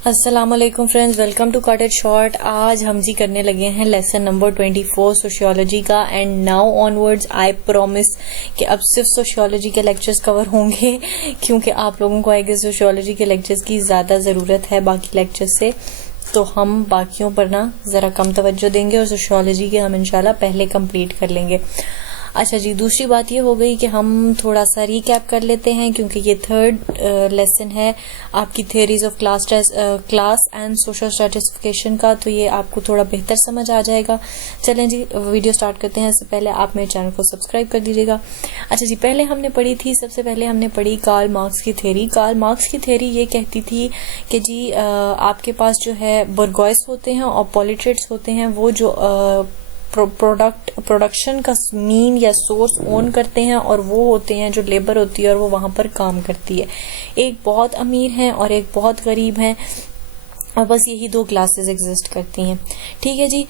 अस्सलाम वालेकुम friends, welcome to cottage short. आज हम जी करने लगे हैं लेसन नंबर 24 सोशियोलॉजी का। And now onwards I promise कि अब सिर्फ सोशियोलॉजी के लेक्चर्स कवर होंगे क्योंकि आप लोगों को आएगा सोशियोलॉजी के लेक्चर्स की ज़्यादा ज़रूरत है बाकी लेक्चर्स से। तो हम बाकियों पर ना ज़रा कम तवज्जो देंगे और सोशियोलॉजी के हम इंशाल्लाह पहले कंप्लीट कर लेंगे। अच्छा जी, दूसरी बात ये हो गई कि हम थोड़ा सा रिकैप कर लेते हैं क्योंकि ये थर्ड लेसन है आपकी theories of class and social stratification का, तो ये आपको थोड़ा बेहतर समझ आ जाएगा। चलें जी, वीडियो स्टार्ट करते हैं। इससे पहले आप मेरे चैनल को सब्सक्राइब कर दीजिएगा। अच्छा जी, सबसे पहले हमने पढ़ी कार्ल मार्क्स की थ्योरी। कार्ल मार्क्स की थ्योरी ये कहती थी कि जी आपके पास जो है बुर्गोइस होते हैं और पॉलिट्रेट्स होते हैं, वो जो प्रोडक्शन का मीन या सोर्स ओन करते हैं, और वो होते हैं जो लेबर होती है और वो वहां पर काम करती है। एक बहुत अमीर है और एक बहुत गरीब है, और बस यही दो क्लासेस एग्जिस्ट करती हैं। ठीक है जी।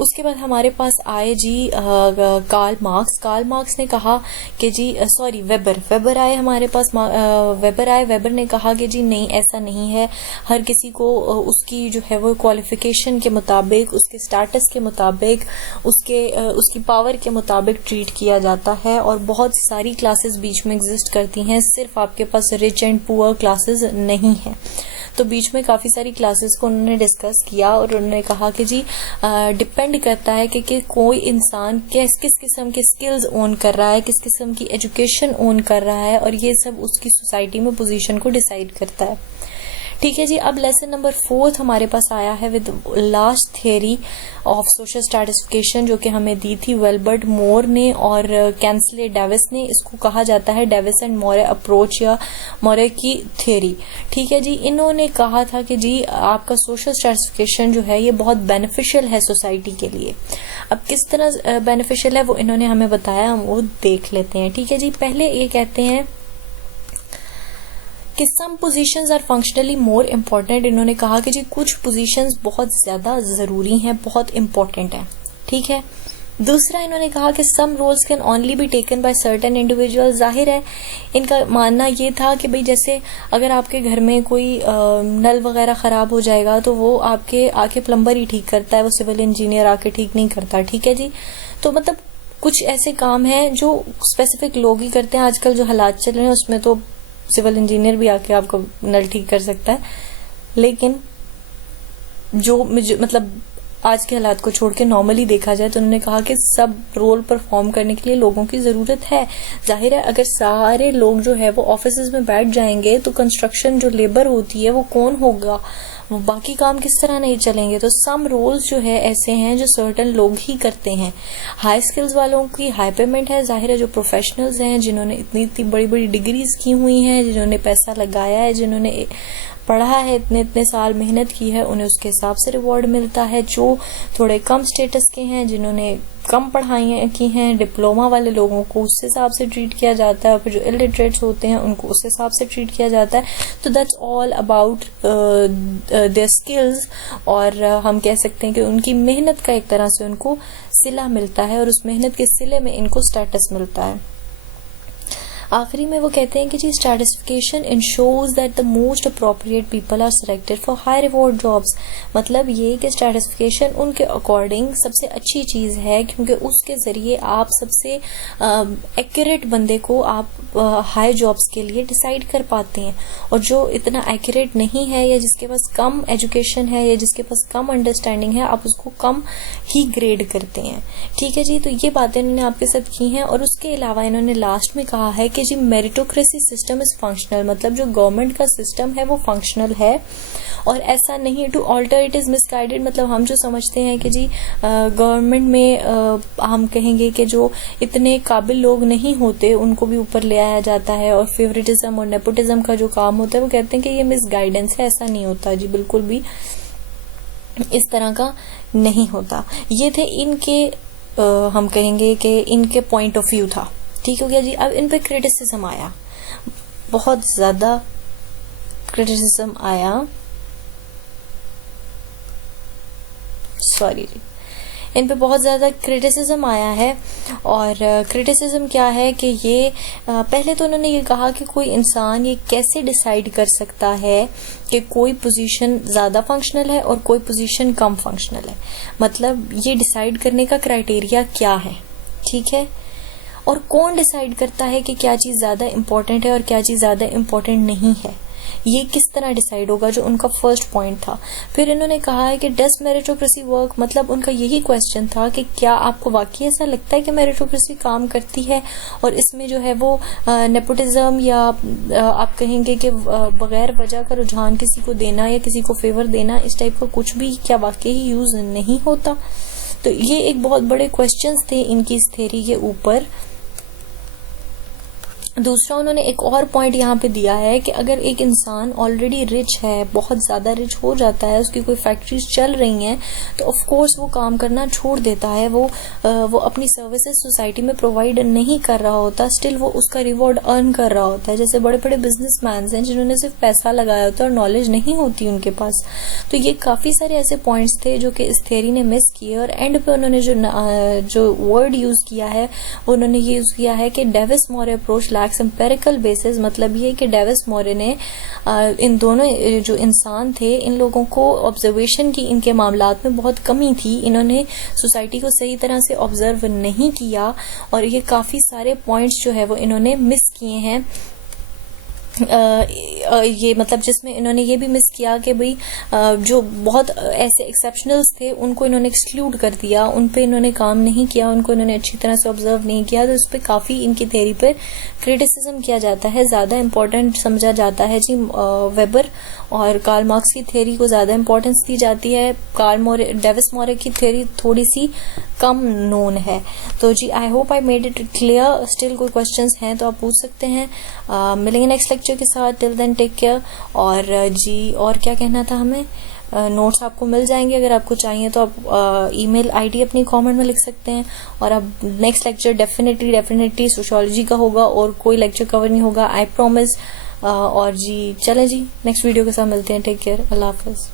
उसके बाद हमारे पास आए जी कार्ल मार्क्स ने कहा कि जी वेबर आए हमारे पास। वेबर ने कहा कि जी नहीं, ऐसा नहीं है। हर किसी को उसकी जो है वो क्वालिफिकेशन के मुताबिक, उसके स्टेटस के मुताबिक, उसकी पावर के मुताबिक ट्रीट किया जाता है, और बहुत सारी क्लासेस बीच में एग्जिस्ट करती हैं। सिर्फ आपके पास रिच एंड पुअर क्लासेस नहीं है। तो बीच में काफी सारी क्लासेस को उन्होंने डिस्कस किया और उन्होंने कहा कि जी डिपेंड करता है कि कोई इंसान किस किस्म के स्किल्स ओन कर रहा है, किस किस्म की एजुकेशन ओन कर रहा है, और ये सब उसकी सोसाइटी में पोजीशन को डिसाइड करता है। ठीक है जी। अब लेसन नंबर 4 हमारे पास आया है with last theory of social stratification, जो कि हमें दी थी वेल्बर्ट मोर ने और कैंसले डेविस ने। इसको कहा जाता है डेविस एंड मोरे अप्रोच या मोरे की थियरी। ठीक है जी। इन्होंने कहा था कि जी आपका सोशल स्ट्रेटिफिकेशन जो है ये बहुत बेनिफिशियल है सोसाइटी के लिए। अब किस तरह बेनिफिशियल है वो इन्होंने हमें बताया, हम वो देख लेते हैं। ठीक है जी। पहले ये कहते हैं कि some positions are functionally more important. इन्होंने कहा कि जी कुछ पोजीशंस बहुत ज्यादा जरूरी हैं, बहुत इम्पोर्टेंट हैं। ठीक है। दूसरा इन्होंने कहा कि some roles can only be taken by certain individual. जाहिर है इनका मानना ये था कि भाई जैसे अगर आपके घर में कोई नल वगैरह खराब हो जाएगा तो वो आपके आके प्लम्बर ही ठीक करता है, वो सिविल इंजीनियर आके ठीक नहीं करता। ठीक है जी। तो मतलब कुछ ऐसे काम हैं जो स्पेसिफिक लोग ही करते हैं। आजकल जो हालात चल रहे हैं उसमें तो सिविल इंजीनियर भी आके आपको नल ठीक कर सकता है, लेकिन जो मतलब आज के हालात को छोड़ के नॉर्मली देखा जाए तो उन्होंने कहा कि सब रोल परफॉर्म करने के लिए लोगों की जरूरत है। जाहिर है अगर सारे लोग जो है वो ऑफिसेज में बैठ जाएंगे तो कंस्ट्रक्शन जो लेबर होती है वो कौन होगा, वो बाकी काम किस तरह नहीं चलेंगे। तो सम रोल्स जो है ऐसे हैं जो सर्टन लोग ही करते हैं। हाई स्किल्स वालों की हाई पेमेंट है। जाहिर है जो प्रोफेशनल्स हैं, जिन्होंने इतनी इतनी बड़ी बड़ी डिग्रीज की हुई हैं, जिन्होंने पैसा लगाया है, जिन्होंने पढ़ा है, इतने इतने साल मेहनत की है, उन्हें उसके हिसाब से रिवॉर्ड मिलता है। जो थोड़े कम स्टेटस के हैं, जिन्होंने कम पढ़ाई की हैं, डिप्लोमा वाले लोगों को उस हिसाब से ट्रीट किया जाता है, और फिर जो इलिटरेट्स होते हैं उनको उस हिसाब से ट्रीट किया जाता है। तो that's all about their skills, और हम कह सकते हैं कि उनकी मेहनत का एक तरह से उनको सिला मिलता है, और उस मेहनत के सिले में इनको स्टेटस मिलता है। आखिरी में वो कहते हैं कि जी stratification ensures that the most appropriate people are selected for high reward jobs. मतलब ये कि स्ट्रेटिफिकेशन उनके अकॉर्डिंग सबसे अच्छी चीज है, क्योंकि उसके जरिए आप सबसे एक्यूरेट बंदे को आप हाई जॉब्स के लिए डिसाइड कर पाते हैं, और जो इतना एक्यूरेट नहीं है या जिसके पास कम एजुकेशन है या जिसके पास कम अंडरस्टैंडिंग है, आप उसको कम ही ग्रेड करते हैं। ठीक है जी। तो ये बातें इन्होंने आपके साथ की हैं, और उसके अलावा इन्होंने लास्ट में कहा है कि जी मेरिटोक्रेसी सिस्टम इज फंक्शनल। मतलब जो गवर्नमेंट का सिस्टम है वो फंक्शनल है, और ऐसा नहीं to alter it is misguided. मतलब हम जो समझते हैं कि जी गवर्नमेंट में हम कहेंगे कि जो इतने काबिल लोग नहीं होते उनको भी ऊपर ले आया जाता है, और फेवरेटिज्म और नेपोटिज्म का जो काम होता है वो कहते हैं कि ये मिसगाइडेंस है। ऐसा नहीं होता जी, बिल्कुल भी इस तरह का नहीं होता। ये थे इनके हम कहेंगे कि इनके पॉइंट ऑफ व्यू था। ठीक हो गया जी। अब इन पे क्रिटिसिज्म आया, बहुत ज्यादा क्रिटिसिज्म आया, सॉरी जी। इन पे बहुत ज़्यादा क्रिटिसिज्म आया है। और क्रिटिसिज्म क्या है कि ये पहले तो उन्होंने ये कहा कि कोई इंसान ये कैसे डिसाइड कर सकता है कि कोई पोजीशन ज़्यादा फंक्शनल है और कोई पोजीशन कम फंक्शनल है, मतलब ये डिसाइड करने का क्राइटेरिया क्या है, ठीक है। और कौन डिसाइड करता है कि क्या चीज़ ज़्यादा इम्पोर्टेंट है और क्या चीज़ ज़्यादा इम्पोर्टेंट नहीं है, ये किस तरह डिसाइड होगा, जो उनका फर्स्ट पॉइंट था। फिर इन्होंने कहा है कि डज मेरिटोक्रेसी वर्क, मतलब उनका यही क्वेश्चन था कि क्या आपको वाकई ऐसा लगता है कि मेरिटोक्रेसी काम करती है और इसमें जो है वो नेपोटिज्म या आप कहेंगे कि बगैर वजह का रुझान किसी को देना या किसी को फेवर देना, इस टाइप का कुछ भी क्या वाकई यूज नहीं होता। तो ये एक बहुत बड़े क्वेश्चंस थे इनकी इस थ्योरी के ऊपर। दूसरा उन्होंने एक और पॉइंट यहाँ पे दिया है कि अगर एक इंसान ऑलरेडी रिच है, बहुत ज़्यादा रिच हो जाता है, उसकी कोई फैक्ट्रीज चल रही हैं, तो ऑफ कोर्स वो काम करना छोड़ देता है, वो अपनी सर्विसेज सोसाइटी में प्रोवाइड नहीं कर रहा होता, स्टिल वो उसका रिवॉर्ड अर्न कर रहा होता है। जैसे बड़े बड़े बिजनेसमैन हैं जिन्होंने सिर्फ पैसा लगाया होता है और नॉलेज नहीं होती उनके पास। तो ये काफ़ी सारे ऐसे पॉइंट्स थे जो कि इस थ्योरी ने मिस किए। और एंड पे उन्होंने जो वर्ड यूज़ किया है उन्होंने ये यूज़ किया है कि डेविस मॉरे अप्रोच एम्पेरिकल बेसिस, मतलब ये कि डेविस मॉरे ने इन दोनों जो इंसान थे इन लोगों को ऑब्जर्वेशन की इनके मामलात में बहुत कमी थी, इन्होंने सोसाइटी को सही तरह से ऑब्जर्व नहीं किया और ये काफ़ी सारे पॉइंट्स जो है वो इन्होंने मिस किए हैं। ये मतलब जिसमें इन्होंने ये भी मिस किया कि भाई जो बहुत ऐसे एक्सेप्शनल्स थे उनको इन्होंने एक्सक्लूड कर दिया, उन पे इन्होंने काम नहीं किया, उनको इन्होंने अच्छी तरह से ऑब्जर्व नहीं किया, तो उस पर काफ़ी इनकी थ्योरी पर क्रिटिसिज्म किया जाता है। ज़्यादा इम्पोर्टेंट समझा जाता है जी वेबर और कार्ल मार्क्स की थ्योरी को ज़्यादा इंपॉर्टेंस दी जाती है, डेविस मॉरे की थ्योरी थोड़ी सी कम नोन है। तो जी I hope I made it clear. Still कोई क्वेश्चंस हैं तो आप पूछ सकते हैं। मिलेंगे नेक्स्ट लेक्चर के साथ। Till then take care. और जी और क्या कहना था हमें, नोट्स आपको मिल जाएंगे, अगर आपको चाहिए तो आप ईमेल आईडी अपनी कमेंट में लिख सकते हैं। और अब नेक्स्ट लेक्चर डेफिनेटली सोशियोलॉजी का होगा और कोई लेक्चर कवर नहीं होगा, आई प्रॉमिस। और जी चलें जी नेक्स्ट वीडियो के साथ मिलते हैं। टेक केयर, अल्लाह हाफिज।